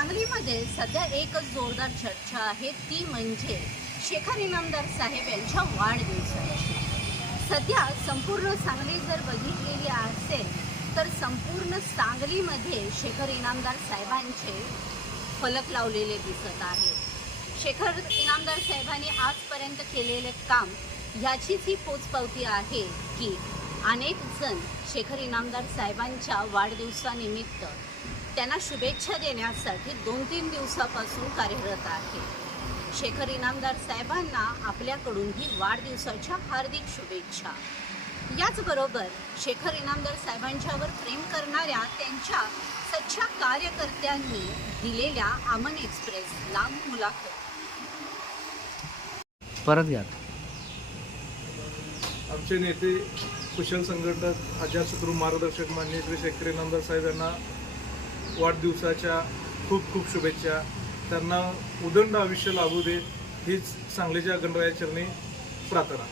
सांगलीमध्ये सध्या एकच जोरदार चर्चा आहे. ती म्हणजे शेखर इनामदार साहेब यांच्या वाढदिवसाची. सध्या संपूर्ण सांगली जर बघितलेली असेल तर संपूर्ण सांगलीमध्ये शेखर इनामदार साहेबांचे फलक लावलेले दिसत आहे. शेखर इनामदार साहेबांनी आजपर्यंत केलेले काम ह्याचीच ही पोचपावती आहे की अनेक जण शेखर इनामदार साहेबांच्या वाढदिवसानिमित्त त्यांना शुभेच्छा देण्यासाठी दोन तीन दिवसापासून कार्यरत आहे. शेखर इनामदार साहेबांना आपल्याकडून ही वाढदिवसाच्या हार्दिक शुभेच्छा. याचबरोबर शेखर इनामदार साहेबांच्यावर प्रेम करणाऱ्या त्यांच्या सच्च्या कार्यकर्त्यांनी दिलेल्या अमन एक्सप्रेसला मुलाखत. परत घ्या आमचे नेते कुशल संघटक आचार मार्गदर्शक मान्य श्री शेखर नामदार साहेब यांना वाढदिवसाच्या खूप खूप शुभेच्छा. त्यांना उदंड आयुष्य लाभू देत हीच सांगलीच्या गणरायाचरणी प्रार्थना.